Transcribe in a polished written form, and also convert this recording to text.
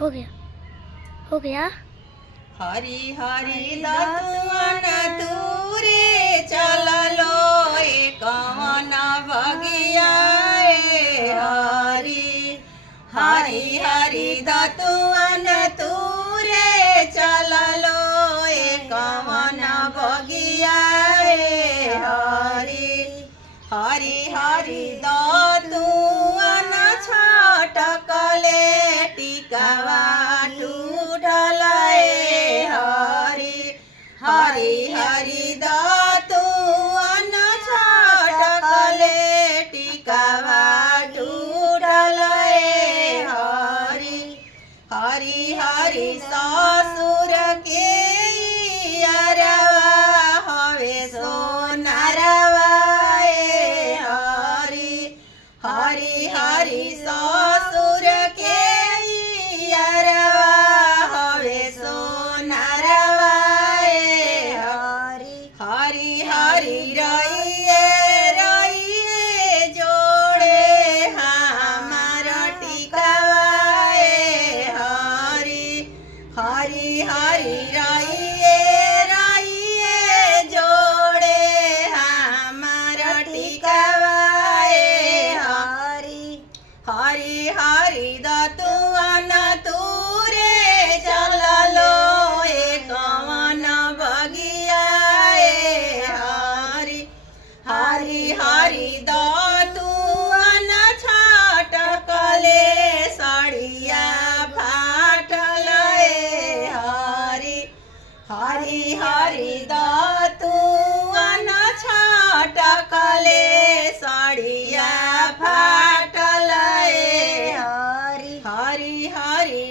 हो गया हो गया। हरी हरी दतुअन तूरे चललो कवन भगिया हरी हरी हरी दतुअन तूरे चललो कवन भगिया हरी हरी हरी दतुअन छटकले टिकावा हरी हरी दतुअन छटकले टिकावा टूटले हरी हरी हरी ससुर के अरवा हवे सोनरवा हरी हरी हरी ससुर के अरवा हवे सोनरवा हरी हरी रइए रइए जोड़े हमार टिकावा हरी हरी हरी रइए रइए जोड़े हमार टिकावा हरी हरी हरी दतुअन तूरे चललो कवन भगिया हरी हरी दतुअन छटकले सड़िया फाटल हरी हरी हरी दतुअन छटकले सड़िया फाटल हरी हरी हरी